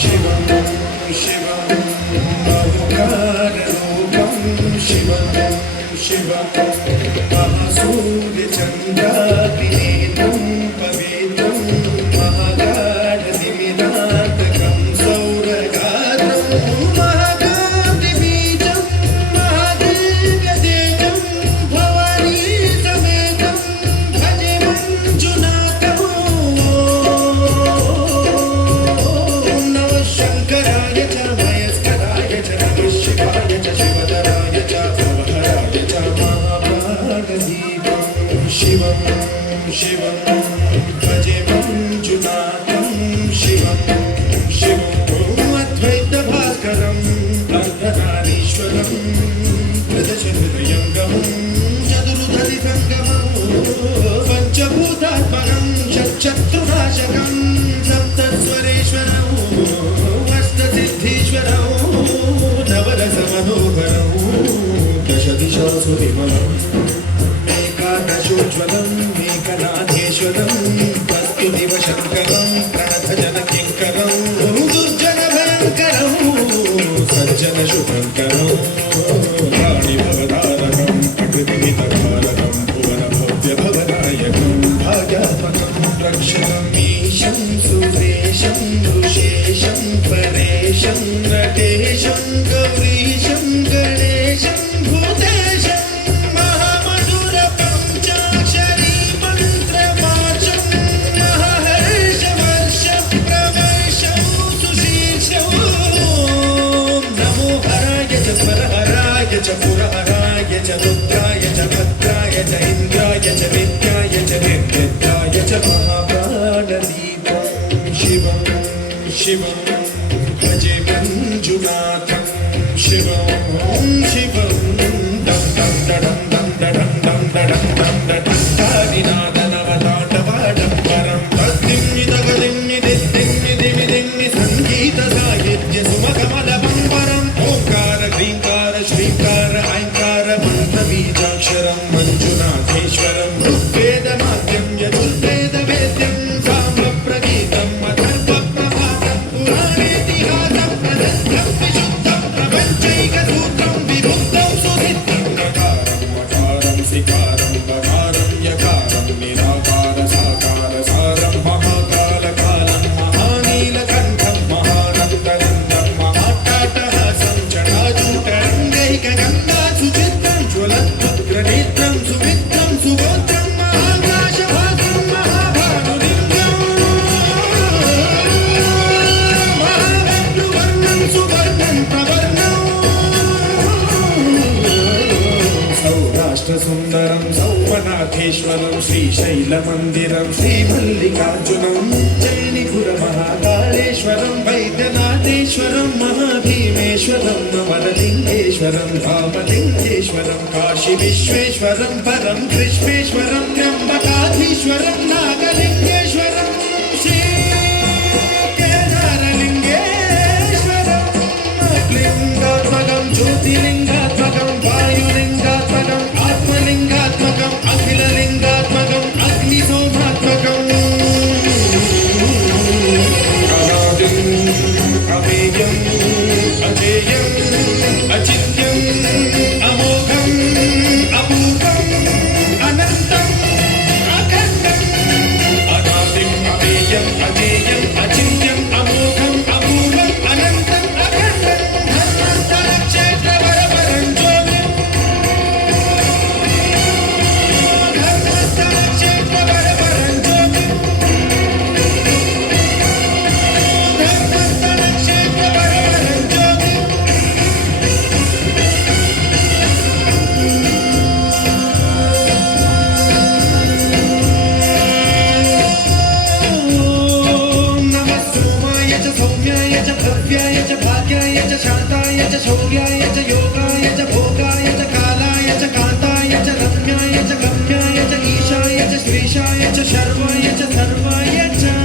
शिवं शिवं बहुकाररूपं शिवं शिवं महासूर्यचन्द्राग्निनेत्रं पवित्रं महागाढनिमिनाटकं सौरगात्रं महाकान्तिबीजं महादिव्यदेवं भवानी समेतं भजे मञ्जुनाथं नमः शङ्कराय च मयस्कराय च नमः शिवाय च शिवधराय च भवहराय च महाभागदीपं शिवं शिवं भजे मञ्जुनाथं शिवं शिवं अद्वैतभास्करम् अर्धनारीश्वरं प्रदशहृदयङ्गमं चतुर्धरिसङ्गमं पञ्चभूतात्मकं षट्शत्रुनाशकं सप्तस्वरेश्वरं अष्टसिद्धीश्वरं नवरसमनोहरं दशदिशासु विमलम् एकादशोज्ज्वलं मेकनाथेश्वरं तस्तुतिव शङ्करं प्रणतजनकिङ्करं दुर्जनभयङ्करं सज्जनशुभङ्करं प्राणिभवतारकं प्रकृतिहितकारकं भुवनभव्यभवनायकं भाग्यात्मकं रक्षकम् ईशं सुरेशं ऋषेशं परेशं नटेशं गौरीशं गणेशं भूतेशं महामधुरपञ्चाक्षरी मन्त्रमार्जं महर्षवर्षप्रवर्षं सुशीर्षं नमो हराय च स्वरहराय च पुरहराय च रुद्राय च भद्राय च इन्द्राय च विद्याय च निर्विद्याय च महाप्राणदीपं शिवं शिवं भजे मञ्जुनाथं शिवं शिवं दं दं दडं दं दडं दं दडं दं दडं तादिनादनवताण्डवाडम्बरं तद्दिम्मिदगदिम्मिदिद्दिम्मिदिमिदिम्मि सङ्गीतसाहित्यसुमकमलबम्बरम् ओङ्कार ह्रीङ्कार श्रीङ्कार ऐङ्कार मन्त्रबीजाक्षरं मञ्जुनाथेश्वरं ऋग्वेदमाद्यं यजुर्वेदवेद्यं सामप्रगीतम् अथर्वप्रभातं पुराणेतिहासं प्रसिद्धं विशुद्धं प्रपञ्चैकसूत्रं विभुक्तं सुसिद्धं नकारं मकारं सिकारं बकारं यकारं निराकार साकार सारं महाकालकालं महानीलकण्ठं महानन्दनन्दं महाट्टाटहासं जटाजूटरङ्गैकगङ्गा सुचित्रं ज्वलत्पुत्रनेत्रं सुमित्रं सुगोत्रं महाकाशभासं महाभानुलिङ्गं महाविष्णुवर्णं सुवर्णं प्रवर्णं सौराष्ट्रसुन्दरं सौमनाथेश्वरं श्रीशैलमन्दिरं श्रीमल्लिकार्जुनं जैनिपुरमहाकालेश्वरं वैद्यनाथेश्वरं महाभीमेश्वरं नवललिङ्गेश्वरं धामलिङ्गेश्वरं काशीविश्वेश्वरं परं कृष्णेश्वरं त्र्यम्बकाधीश्वरं नागलिङ्गेश्वरं श्रीकेदारलिङ्गेश्वरं लिङ्गात्मकं ज्योतिलिङ्गात्मकं वायुलिङ्गात्मकम् आत्मलिङ्गात्मकम् अखिललिङ्गात्मकम् अग्निसोमात्मकम् अनादिम् अमेयम् अजेयम् अचिन्त्यम् अमोघम् अपूर्वम् अनन्तम् अखण्डम् अनादिम् अमेयम् अजेयम् अचिन्त्यम् अमोघम् अपूर्वम् अनन्तम् अखण्डम् धर्मस्थलक्षेत्रवरवरं ज्योतिम् धर्मस्थलक्षेत्रवरवरं ज्योतिम् धर्मस्थलक्षेत्रवरवरं ज्योतिम् नमः सोमाय च सौम्याय च भव्याय च भाग्याय च शान्ताय च शौर्याय च योगाय च भोगाय च कालाय च कान्ताय च रम्याय च गम्याय च ईशाय च श्रीशाय च शर्वाय च सर्वाय च